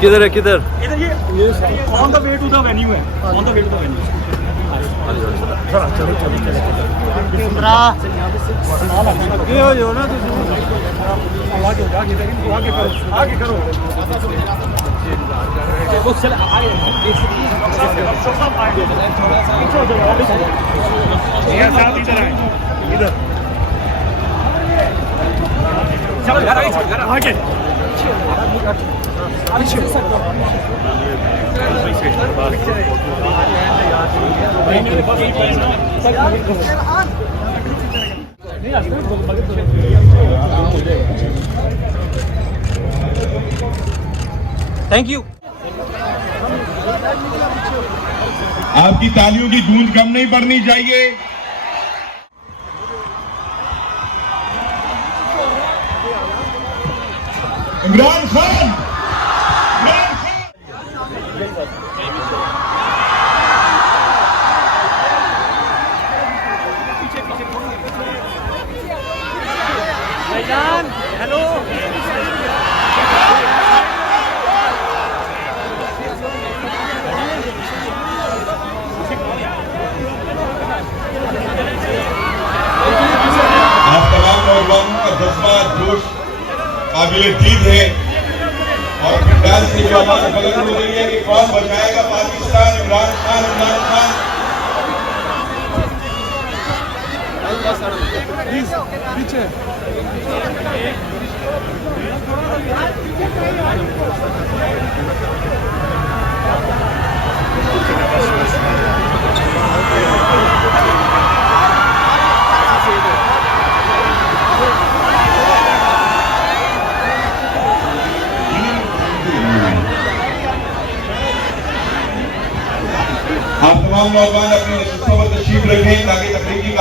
किधर है किधर? इधर ये on the way to the venue है, on the way to the venue. ये हो ना आगे करो इधर आए इधर चलो घर आगे थैंक यू। आपकी तालियों की गूंज कम नहीं पड़नी चाहिए। इमरान खान हेलो आप तमाम नौजवानों का जज्बा जोश काबिल-ए-दीद है और फिलहाल से जो हमारे बगल में रही है कि कौन बचाएगा पाकिस्तान। इमरान खान पीछे आप तमाम नौजवान अपने नशिस्तों पर तशरीफ रखें ताकि तकरीकी